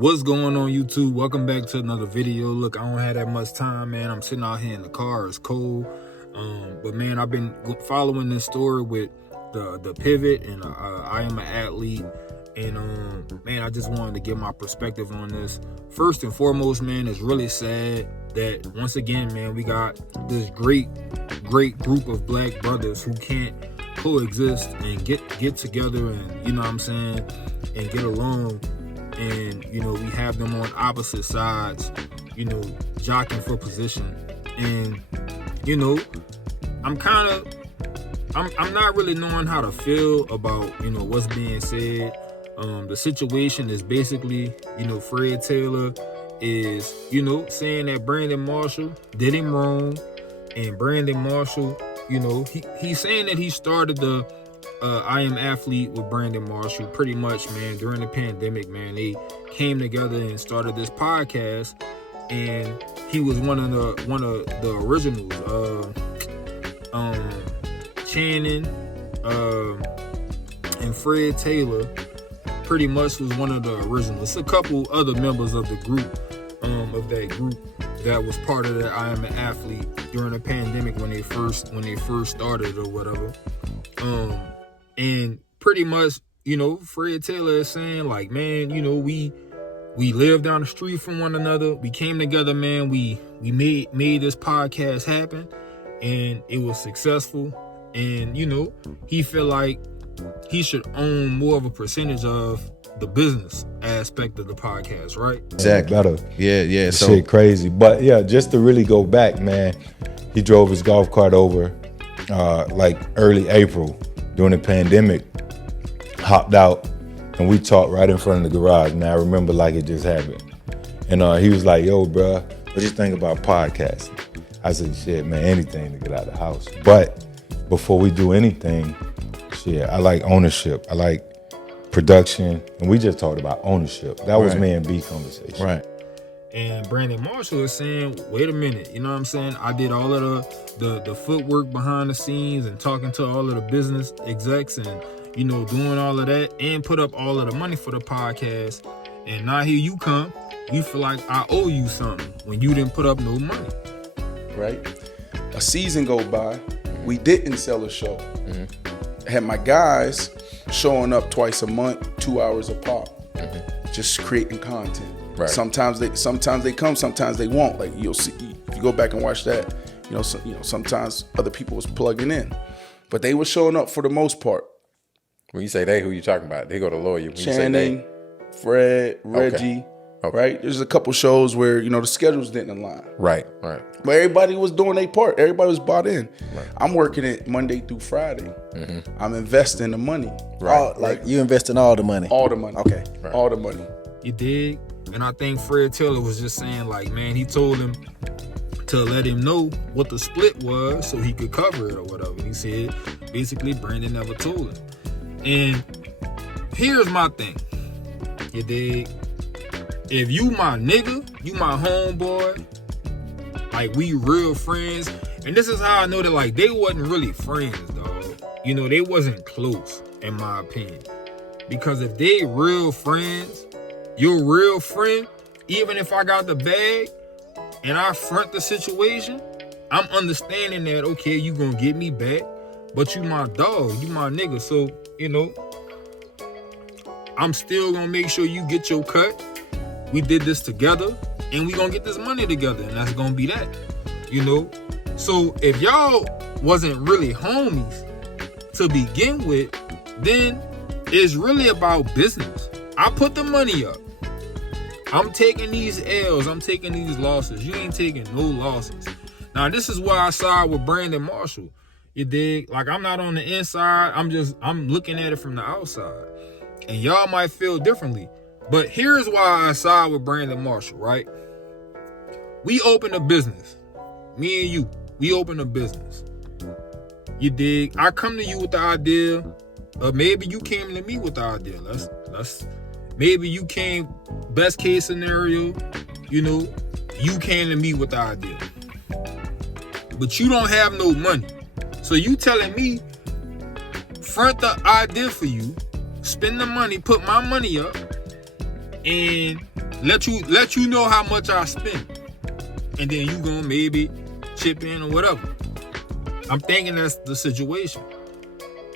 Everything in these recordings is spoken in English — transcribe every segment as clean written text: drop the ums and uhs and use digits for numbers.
What's going on, YouTube? Welcome back to another video. Look, I don't have that much time, man. I'm sitting out here in the car. It's cold. But man, I've been following this story with the pivot and I am an athlete. And man, I just wanted to get my perspective on this. First and foremost, man, it's really sad that once again, man, we got this great group of black brothers who can't coexist and get together and, you know what I'm saying, and get along. And, you know, we have them on opposite sides, you know, jockeying for position. And, you know, I'm not really knowing how to feel about, you know, what's being said. The situation is basically, you know, Fred Taylor is, you know, saying that Brandon Marshall did him wrong. And Brandon Marshall, you know, he's saying that he started the I Am Athlete with Brandon Marshall pretty much, man, during the pandemic, man. They came together and started this podcast, and he was one of the originals. Channing and Fred Taylor pretty much was one of the originals. A couple other members of the group, that was part of the I Am an Athlete during the pandemic when they first started or whatever. And pretty much, you know, Fred Taylor is saying, like, man, you know, we live down the street from one another. We came together, man. We made this podcast happen, and it was successful. And, you know, he feel like he should own more of a percentage of the business aspect of the podcast, right? Exactly. Better. Yeah. So shit crazy. But yeah, just to really go back, man, he drove his golf cart over like early April during the pandemic, hopped out, and we talked right in front of the garage. Man, I remember like it just happened. And he was like, yo, bruh, what you think about podcasting? I said, shit, man, anything to get out of the house. But before we do anything, shit, I like ownership. I like production. And we just talked about ownership. That was me and B conversation. Right. And Brandon Marshall is saying, wait a minute, you know what I'm saying? I did all of the footwork behind the scenes and talking to all of the business execs and, you know, doing all of that and put up all of the money for the podcast. And now here you come, you feel like I owe you something when you didn't put up no money. Right? A season go by, we didn't sell a show. I had my guys showing up twice a month, 2 hours apart, just creating content. Right. Sometimes they come, sometimes they won't. Like you'll see, if you go back and watch that, sometimes other people was plugging in, but they were showing up for the most part. When you say they, who you talking about? They go to lawyer. When Channing, you say Fred, Reggie. Okay. Right? There's a couple shows where, the schedules didn't align. Right. But everybody was doing their part. Everybody was bought in. Right. I'm working it Monday through Friday. I'm investing the money. Right. Like you investing all the money? All the money. Okay. Right. All the money. You dig? And I think Fred Taylor was just saying, like, man, he told him to let him know what the split was so he could cover it or whatever. He said, basically, Brandon never told him. And here's my thing. You dig? If you my nigga, you my homeboy, like, we real friends. And this is how I know that, like, they wasn't really friends, dog. You know, they wasn't close, in my opinion. Because if they real friends, your real friend, even if I got the bag and I front the situation, I'm understanding that, okay, you gonna get me back, but you my dog, you my nigga. So, you know, I'm still gonna make sure you get your cut. We did this together, and we gonna get this money together, and that's gonna be that, you know? So if y'all wasn't really homies to begin with, then it's really about business. I put the money up. I'm taking these L's. I'm taking these losses. You ain't taking no losses. Now, this is why I side with Brandon Marshall. You dig? Like, I'm not on the inside. I'm looking at it from the outside. And y'all might feel differently. But here's why I side with Brandon Marshall, right? We open a business. Me and you, we open a business. You dig? I come to you with the idea, or maybe you came to me with the idea. Maybe you came, best case scenario, you know, you came to me with the idea. But you don't have no money. So you telling me, front the idea for you, spend the money, put my money up, and let you know how much I spend, and then you gonna maybe chip in or whatever. I'm thinking that's the situation.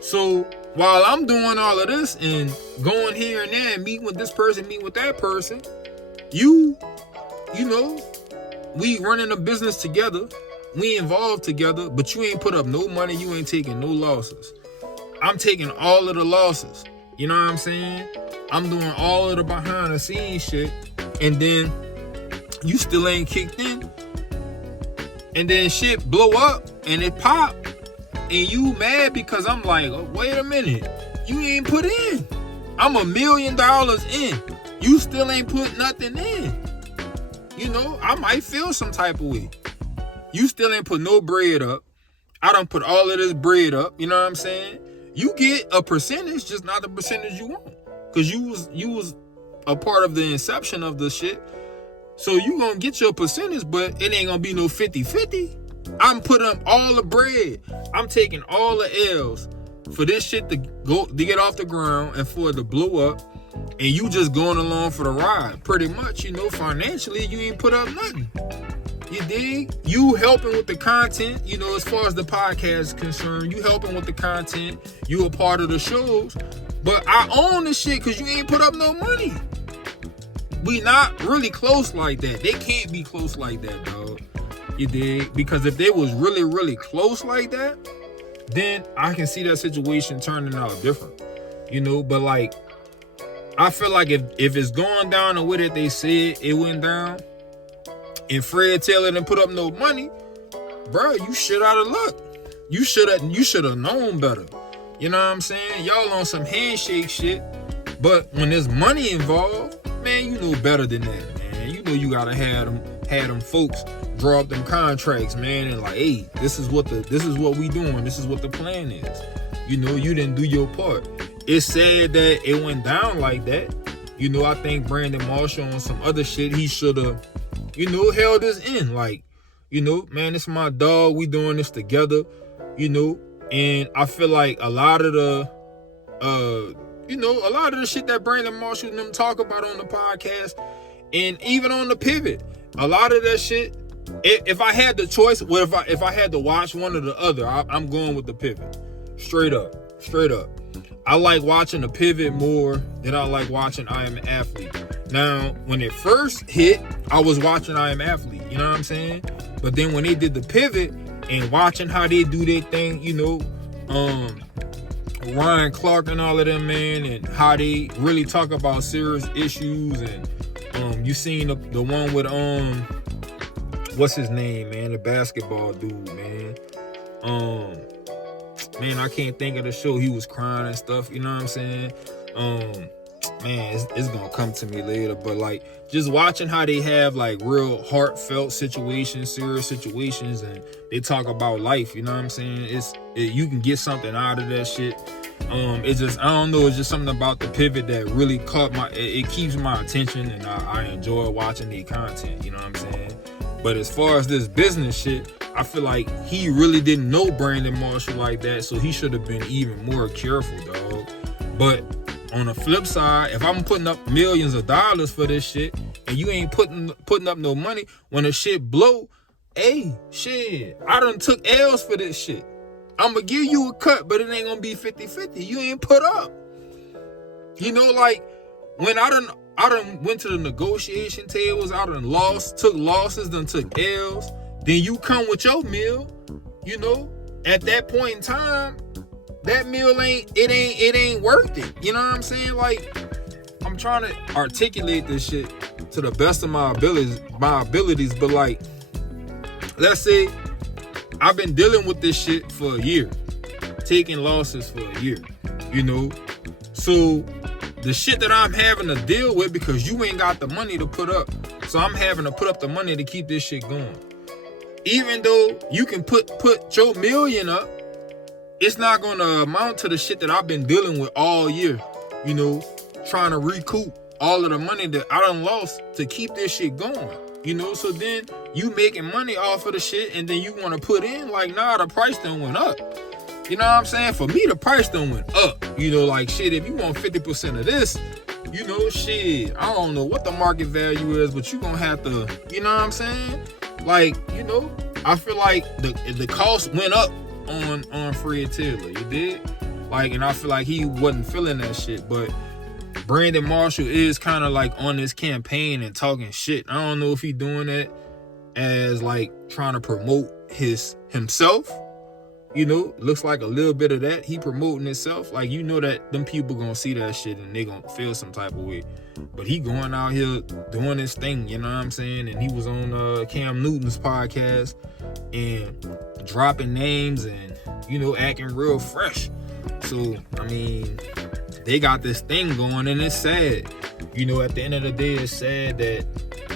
So while I'm doing all of this and going here and there and meeting with this person, meet with that person, you know, we running a business together, we involved together, but you ain't put up no money, you ain't taking no losses. I'm taking all of the losses. You know what I'm saying? I'm doing all of the behind the scenes shit, and then you still ain't kicked in. And then shit blow up and it pop, and you mad because I'm like, oh, wait a minute, you ain't put in. I'm $1 million in. You still ain't put nothing in. You know, I might feel some type of way. You still ain't put no bread up. I done put all of this bread up. You know what I'm saying? You get a percentage, just not the percentage you want. Cause you was a part of the inception of the shit. So you gonna get your percentage, but it ain't gonna be no 50-50. I'm putting up all the bread. I'm taking all the L's for this shit to get off the ground and for it to blow up. And you just going along for the ride. Pretty much, you know, financially, you ain't put up nothing. You dig? You helping with the content, you know, as far as the podcast is concerned. You helping with the content. You a part of the shows. But I own this shit because you ain't put up no money. We not really close like that. They can't be close like that, dog. You dig? Because if they was really, really close like that, then I can see that situation turning out different. You know, but like, I feel like if it's going down the way that they said it went down, and Fred Taylor didn't put up no money, bro, you shit out of luck. You should have known better. You know what I'm saying? Y'all on some handshake shit, but when there's money involved, man, you know better than that, man. You know you gotta have them folks draw up them contracts, man, and like, hey, this is what we doing. This is what the plan is. You know, you didn't do your part. It's sad that it went down like that. You know, I think Brandon Marshall on some other shit, he should have, you know, held this in. Like, you know, man, this is my dog. We doing this together, you know. And I feel like a lot of the shit that Brandon Marshall and them talk about on the podcast, and even on the pivot, a lot of that shit, if I had the choice, if I had to watch one or the other, I'm going with the pivot. Straight up. I like watching the pivot more than I like watching I Am an Athlete. Now, when it first hit, I was watching I Am Athlete, you know what I'm saying? But then when they did the pivot and watching how they do their thing, you know, Ryan Clark and all of them, man, and how they really talk about serious issues, and you seen the one with what's his name, man, the basketball dude, man. Man, I can't think of the show. He was crying and stuff, you know what I'm saying? Man, it's gonna come to me later, but like, just watching how they have like real heartfelt situations, serious situations, and they talk about life, you know what I'm saying? You can get something out of that shit. It's just, I don't know, it's just something about the pivot that really caught it keeps my attention, and I enjoy watching the content, you know what I'm saying? But as far as this business shit, I feel like he really didn't know Brandon Marshall like that, so he should have been even more careful, dog. But on the flip side, if I'm putting up millions of dollars for this shit, and you ain't putting up no money, when the shit blow, hey, shit, I done took L's for this shit. I'ma give you a cut, but it ain't gonna be 50-50. You ain't put up. You know, like, when I done went to the negotiation tables, I done took losses, done took L's. Then you come with your meal, you know, at that point in time, that meal ain't worth it. You know what I'm saying? Like, I'm trying to articulate this shit to the best of my abilities, but like, let's say I've been dealing with this shit for a year, taking losses for a year, you know? So the shit that I'm having to deal with, because you ain't got the money to put up, so I'm having to put up the money to keep this shit going. Even though you can put your million up, it's not going to amount to the shit that I've been dealing with all year, you know, trying to recoup all of the money that I done lost to keep this shit going, you know. So then you making money off of the shit, and then you want to put in, like, nah, the price done went up. You know what I'm saying? For me, the price done went up. You know, like, shit, if you want 50% of this, you know, shit, I don't know what the market value is, but you gonna have to, you know what I'm saying? Like, you know, I feel like the cost went up on Fred Taylor, you did? Like, and I feel like he wasn't feeling that shit, but Brandon Marshall is kind of like on this campaign and talking shit. I don't know if he doing that as like trying to promote himself. You know, looks like a little bit of that. He promoting himself. Like, you know that them people gonna see that shit and they gonna feel some type of way. But he going out here doing his thing, you know what I'm saying? And he was on Cam Newton's podcast and dropping names and, you know, acting real fresh. So, I mean, they got this thing going and it's sad. You know, at the end of the day, it's sad that,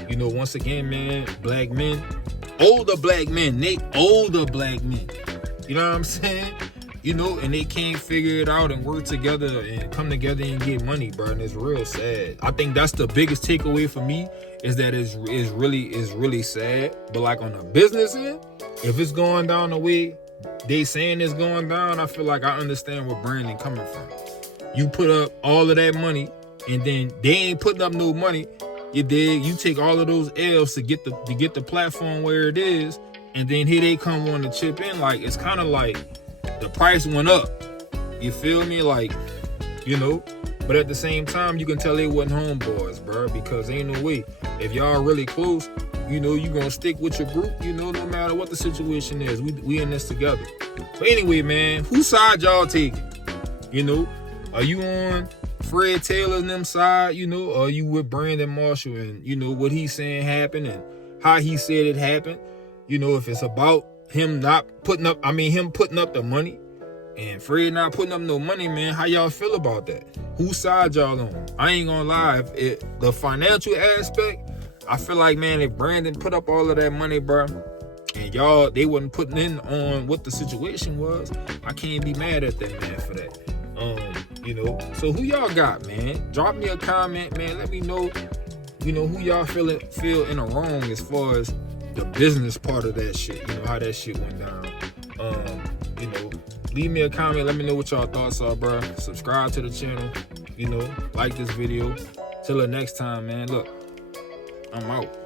you know, once again, man, black men, older black men, you know what I'm saying? You know, and they can't figure it out and work together and come together and get money, bro. And it's real sad. I think that's the biggest takeaway for me is that it's really sad. But like on the business end, if it's going down the way they saying it's going down, I feel like I understand where Brandon coming from. You put up all of that money and then they ain't putting up no money. You dig? You take all of those L's to get the platform where it is. And then here they come wanting to chip in. Like, it's kind of like the price went up. You feel me? Like, you know. But at the same time, you can tell they wasn't homeboys, bro. Because ain't no way. If y'all really close, you know, you gonna stick with your group, you know, no matter what the situation is. We in this together. But anyway, man, whose side y'all taking? You know, are you on Fred Taylor and them side, you know, or are you with Brandon Marshall and, you know, what he's saying happened and how he said it happened? You know, if it's about him putting up the money and Fred not putting up no money, man, how y'all feel about that? Whose side y'all on? I ain't gonna lie, the financial aspect, I feel like, man, if Brandon put up all of that money, bro, and they wasn't putting in on what the situation was, I can't be mad at that man for that. You know, so who y'all got, man? Drop me a comment, man. Let me know, you know, who y'all feel in the wrong as far as the business part of that shit, you know, how that shit went down. You know, leave me a comment, let me know what y'all thoughts are, bro. Subscribe to the channel, you know, like this video. Till the next time, man. Look, I'm out.